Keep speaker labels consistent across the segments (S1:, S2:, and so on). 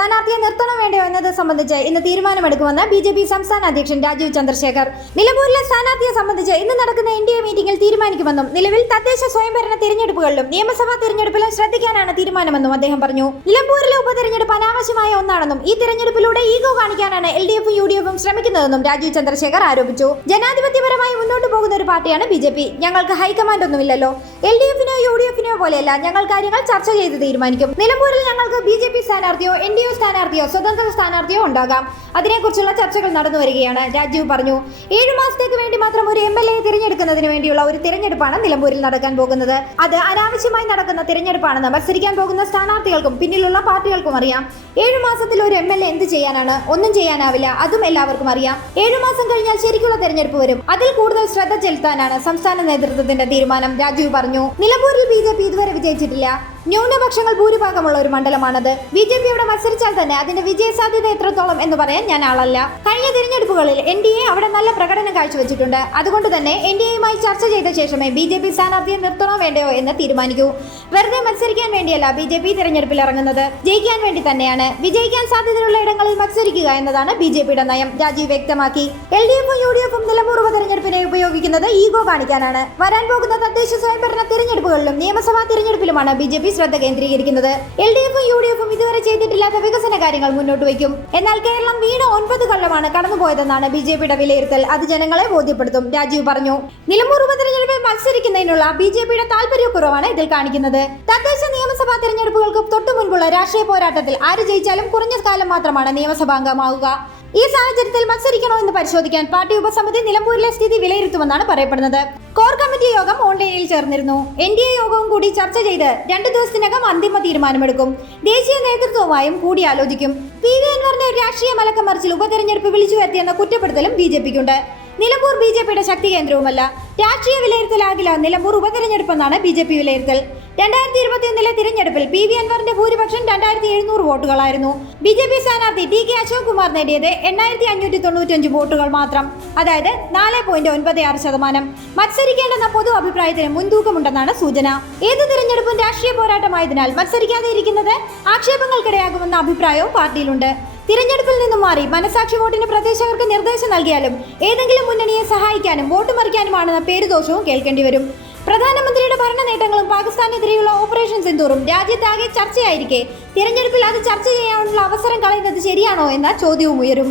S1: സ്ഥാനാർത്ഥിയെ നിർത്തണം വേണ്ടയോ എന്നത് സംബന്ധിച്ച് ഇന്ന് തീരുമാനമെടുക്കുമെന്ന് ബി ജെ പി സംസ്ഥാന അധ്യക്ഷൻ രാജീവ് ചന്ദ്രശേഖർ. നിലമ്പൂരിലെ സ്ഥാനാർത്ഥിയെ സംബന്ധിച്ച് ഇന്ന് നടക്കുന്ന എൻ ഡി എ മീറ്റിംഗിൽ തീരുമാനിക്കുമെന്നും നിലവിൽ തദ്ദേശ സ്വയംഭരണ തിരഞ്ഞെടുപ്പുകളിലും നിയമസഭാ തിരഞ്ഞെടുപ്പിലും ശ്രദ്ധിക്കാനാണ് തീരുമാനമെന്നും അദ്ദേഹം പറഞ്ഞു. നിലമ്പൂരിലെ ഉപതെരഞ്ഞെടുപ്പ് അനാവശ്യമായ ഒന്നാണെന്നും ഈ തിരഞ്ഞെടുപ്പിലൂടെ ഈഗോ കാണിക്കാനാണ് എൽ ഡി എഫും യു ഡി എഫും ശ്രമിക്കുന്നതെന്നും രാജീവ് ചന്ദ്രശേഖർ ആരോപിച്ചു. ജനാധിപത്യപരമായി മുന്നോട്ട് പോകുന്ന ഒരു പാർട്ടിയാണ് ബി ജെ പി. ഞങ്ങൾക്ക് ഹൈക്കമാൻഡ് ഒന്നുമില്ലല്ലോ എൽ ഡി എഫിനോ യു ഡി എഫിനോ പോലെയല്ല ഞങ്ങൾ കാര്യങ്ങൾ ചർച്ച ചെയ്ത് തീരുമാനിക്കും. നിലമ്പൂരിൽ ഞങ്ങൾക്ക് ബി ജെ പി സ്ഥാനാർത്ഥിയോ എൻ ഡി എ സ്ഥാനാർത്ഥിയോ സ്വതന്ത്ര സ്ഥാനാർത്ഥിയോ ഉണ്ടാകാം. അതിനെക്കുറിച്ചുള്ള ചർച്ചകൾ നടന്നു വരികയാണ്. രാജീവ് പറഞ്ഞു ഏഴു മാസത്തേക്ക് വേണ്ടി മാത്രം ഒരു എം എൽ എ തിരഞ്ഞെടുക്കുന്നതിന് വേണ്ടിയുള്ള ഒരു തിരഞ്ഞെടുപ്പാണ് നിലമ്പൂരിൽ നടക്കാൻ പോകുന്നത്. അത് അനാവശ്യമായി നടക്കുന്ന തിരഞ്ഞെടുപ്പാണെന്ന് മത്സരിക്കാൻ പോകുന്ന സ്ഥാനാർത്ഥികൾക്കും പിന്നിലുള്ള പാർട്ടികൾക്കും അറിയാം. ഏഴു മാസത്തിൽ ഒരു എം എൽ എ എന്ത് ചെയ്യാനാണ്? ഒന്നും ചെയ്യാനാവില്ല. അതും എല്ലാവർക്കും അറിയാം. ഏഴു മാസം കഴിഞ്ഞാൽ ശരിക്കുള്ള തിരഞ്ഞെടുപ്പ് വരും. അതിൽ കൂടുതൽ ശ്രദ്ധ ചെലുത്താനാണ് സംസ്ഥാന നേതൃത്വത്തിന്റെ തീരുമാനം. രാജീവ് പറഞ്ഞു. നിലമ്പൂരിൽ ബി ജെ പി ഇതുവരെ വിജയിച്ചിട്ടില്ല. ന്യൂനപക്ഷങ്ങൾ ഭൂരിഭാഗമുള്ള ഒരു മണ്ഡലമാണത്. ബി ജെ പിയുടെ മത്സരിച്ചാൽ തന്നെ അതിന്റെ വിജയ സാധ്യത എത്രത്തോളം എന്ന് പറയാൻ ഞാൻ ആളല്ല. കഴിഞ്ഞ തിരഞ്ഞെടുപ്പുകളിൽ എൻ ഡി എ അവിടെ നല്ല പ്രകടനം കാഴ്ചവെച്ചിട്ടുണ്ട്. അതുകൊണ്ട് തന്നെ എൻ ഡി എയുമായി ചർച്ച ചെയ്ത ശേഷമേ ബി ജെ പി സ്ഥാനാർത്ഥിയെ നിർത്തണോ വേണ്ടയോ എന്ന് തീരുമാനിക്കൂ. വെറുതെ മത്സരിക്കാൻ വേണ്ടിയല്ല ബി ജെ പി തിരഞ്ഞെടുപ്പിൽ ഇറങ്ങുന്നത്. ജയിക്കാൻ വേണ്ടി തന്നെയാണ്. വിജയിക്കാൻ സാധ്യതയുള്ള ഇടങ്ങളിൽ മത്സരിക്കുക എന്നതാണ് ബി ജെ പിയുടെ നയം രാജീവ് വ്യക്തമാക്കി. എൽ ഡി എഫും യു ഡി എഫും നിലമ്പൂർ ഉപതെരഞ്ഞെടുപ്പിനെ ഉപയോഗിക്കുന്നത് ഈഗോ കാണിക്കാനാണ്. വരാൻ പോകുന്ന തദ്ദേശ സ്വയംഭരണ തിരഞ്ഞെടുപ്പുകളിലും നിയമസഭാ തിരഞ്ഞെടുപ്പിലുമാണ് ബി ജെ പി ശ്രദ്ധ കേന്ദ്രീകരിക്കുന്നത് എൽ ഡി എഫും യു ഡി എഫും ഇതുവരെ ചെയ്തിട്ടില്ലാത്ത വികസന കാര്യങ്ങൾ മുന്നോട്ട് വയ്ക്കും. എന്നാൽ കേരളം വീണ് ഒൻപത് കൊല്ലമാണ് കടന്നുപോയതെന്നാണ് ബി ജെ പിയുടെ വിലയിരുത്തൽ. അത് ജനങ്ങളെ ബോധ്യപ്പെടുത്തും. രാജീവ് പറഞ്ഞു. നിലമ്പൂർ ഉപതെരഞ്ഞെടുപ്പിൽ മത്സരിക്കുന്നതിനുള്ള ബി ജെ പിയുടെ താല്പര്യക്കുറവാണ് ഇതിൽ കാണിക്കുന്നത്. തദ്ദേശ നിയമസഭാ തെരഞ്ഞെടുപ്പുകൾക്ക് തൊട്ടു മുൻപുള്ള രാഷ്ട്രീയ പോരാട്ടത്തിൽ ആര് ജയിച്ചാലും കുറഞ്ഞ കാലം മാത്രമാണ് നിയമസഭാ അംഗമാവുക ഈ സാഹചര്യത്തിൽ മത്സരിക്കണോ എന്ന് പരിശോധിക്കാൻ പാർട്ടി ഉപസമിതി നിലമ്പൂരിലെ സ്ഥിതി വിലയിരുത്തുമെന്നാണ് പറയപ്പെടുന്നത്. കോർ കമ്മിറ്റി യോഗം ഓൺലൈനിൽ ചേർന്നിരുന്നു. എൻ ഡി എ യോഗവും കൂടി ചർച്ച ചെയ്ത് രണ്ടു ദിവസത്തിനകം അന്തിമ തീരുമാനമെടുക്കും. ദേശീയ നേതൃത്വവുമായും കൂടിയാലോചിക്കും പി വി അൻവറിന്റെ രാഷ്ട്രീയ മലക്കം മറിച്ചിൽ ഉപതെരഞ്ഞെടുപ്പ് വിളിച്ചു വരുത്തിയെന്ന കുറ്റപ്പെടുത്തലും ബി ജെ പിക്കുണ്ട്. നിലമ്പൂർ ബി ജെ പിയുടെ ശക്തി കേന്ദ്രവുമല്ല. രാഷ്ട്രീയ വിലയിരുത്തലാകില്ല നിലമ്പൂർ ഉപതെരഞ്ഞെടുപ്പെന്നാണ് ബി ജെ പി വിലയിരുത്തൽ. രണ്ടായിരത്തി ഇരുപത്തിയൊന്നിലെ തിരഞ്ഞെടുപ്പിൽ പി വി അൻവറിന്റെ ഭൂരിപക്ഷം രണ്ടായിരത്തി എഴുന്നൂറ് വോട്ടുകളായിരുന്നു. ബി ജെ പി സ്ഥാനാർത്ഥി ടി കെ അശോക് കുമാർ നേടിയത് എണ്ണായിരത്തി അഞ്ഞൂറ്റി തൊണ്ണൂറ്റഞ്ച് വോട്ടുകൾ മാത്രം അതായത് നാല് പോയിന്റ് ഒൻപത് ആറ് ശതമാനം. മത്സരിക്കേണ്ടെന്ന പൊതു അഭിപ്രായത്തിന് മുൻതൂക്കമുണ്ടെന്നാണ് സൂചന. ഏത് തിരഞ്ഞെടുപ്പും രാഷ്ട്രീയ പോരാട്ടമായതിനാൽ മത്സരിക്കാതെ ഇരിക്കുന്നത് ആക്ഷേപങ്ങൾക്കിടയാകുമെന്ന അഭിപ്രായവും പാർട്ടിയിലുണ്ട്. തിരഞ്ഞെടുപ്പിൽ നിന്നും മാറി മനസാക്ഷി വോട്ടിന് പ്രദേശകർക്ക് നിർദ്ദേശം നൽകിയാലും ഏതെങ്കിലും മുന്നണിയെ സഹായിക്കാനും വോട്ട് മറിക്കാനുമാണെന്ന പേരുദോഷവും കേൾക്കേണ്ടി വരും പ്രധാനമന്ത്രിയുടെ ഭരണ നേട്ടങ്ങളും പാകിസ്ഥാനെതിരെയുള്ള ഓപ്പറേഷൻ സിന്ദൂറും രാജ്യത്താകെ ചർച്ചയായിരിക്കെ. തിരഞ്ഞെടുപ്പിൽ അത് ചർച്ച ചെയ്യാനുള്ള അവസരം കളയുന്നത് ശരിയാണോ എന്ന ചോദ്യവും ഉയരും.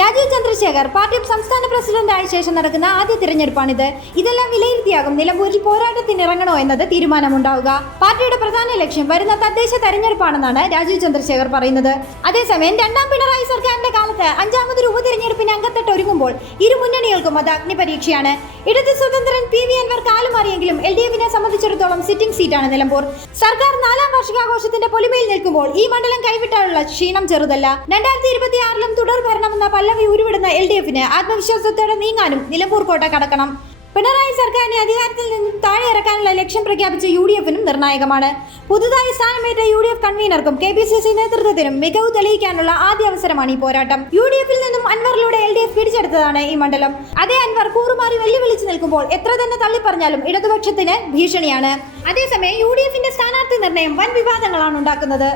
S1: രാജീവ് ചന്ദ്രശേഖർ പാർട്ടി സംസ്ഥാന പ്രസിഡന്റായ ശേഷം നടക്കുന്ന ആദ്യ തിരഞ്ഞെടുപ്പാണിത്. ഇതെല്ലാം വിലയിരുത്തിയാകും നിലമ്പൂരിൽ പോരാട്ടത്തിന് ഇറങ്ങണോ എന്നത് തീരുമാനമുണ്ടാവുക. പാർട്ടിയുടെ പ്രധാന ലക്ഷ്യം വരുന്ന തദ്ദേശ തെരഞ്ഞെടുപ്പാണെന്നാണ് രാജീവ് ചന്ദ്രശേഖർ പറയുന്നത്. അതേസമയം രണ്ടാം പിണറായി സർക്കാരിന്റെ കാലത്ത് അഞ്ചാമത് ഉപതിരഞ്ഞെടുപ്പിന് അംഗത്തെട്ട് ഒരുങ്ങുമ്പോൾ ഇരു മുന്നണികൾക്കും അത് അഗ്നിപരീക്ഷയാണ്. ഇടത് സ്വതന്ത്രൻ പി വി അൻവർ കാലുമാറിയെങ്കിലും എൽ ഡി എഫിനെ സംബന്ധിച്ചിടത്തോളം സിറ്റിംഗ് സീറ്റാണ് നിലമ്പൂർ. സർക്കാർ നാലാം വാർഷികാഘോഷത്തിന്റെ പൊലിമയിൽ നിൽക്കുമ്പോൾ ഈ മണ്ഡലം കൈവിട്ടാനുള്ള ക്ഷീണം ചെറുതല്ല. രണ്ടായിരത്തി ഇരുപത്തി ആറിലും തുടർ ഭരണമെന്ന പല്ലവി ഉരുവിടുന്ന എൽ ഡി എഫിന് ആത്മവിശ്വാസത്തോടെ നീങ്ങാനും നിലമ്പൂർ കോട്ട കടക്കണം. പിണറായി സർക്കാരിനെ അധികാരത്തിൽ നിന്നും താഴെ ഇറക്കാനുള്ള ലക്ഷ്യം പ്രഖ്യാപിച്ച യു ഡി എഫിനും നിർണായകമാണ്. പുതുതായി സ്ഥാനമേറ്റ യു ഡി എഫ് കൺവീനർക്കും കെ പി സി സി നേതൃത്വത്തിനും മികവ് തെളിയിക്കാനുള്ള ആദ്യ അവസരമാണ് ഈ പോരാട്ടം. യു ഡി എഫിൽ നിന്നും അൻവറിലൂടെ എൽ ഡി എഫ് പിടിച്ചെടുത്തതാണ് ഈ മണ്ഡലം. അതേ അൻവർ കൂറുമാറി വെല്ലുവിളിച്ച് നിൽക്കുമ്പോൾ എത്ര തന്നെ തള്ളിപ്പറഞ്ഞാലും ഇടതുപക്ഷത്തിന് ഭീഷണിയാണ്. അതേസമയം യു ഡി എഫിന്റെ സ്ഥാനാർത്ഥി നിർണയം വൻ വിവാദങ്ങളാണ് ഉണ്ടാക്കുന്നത്.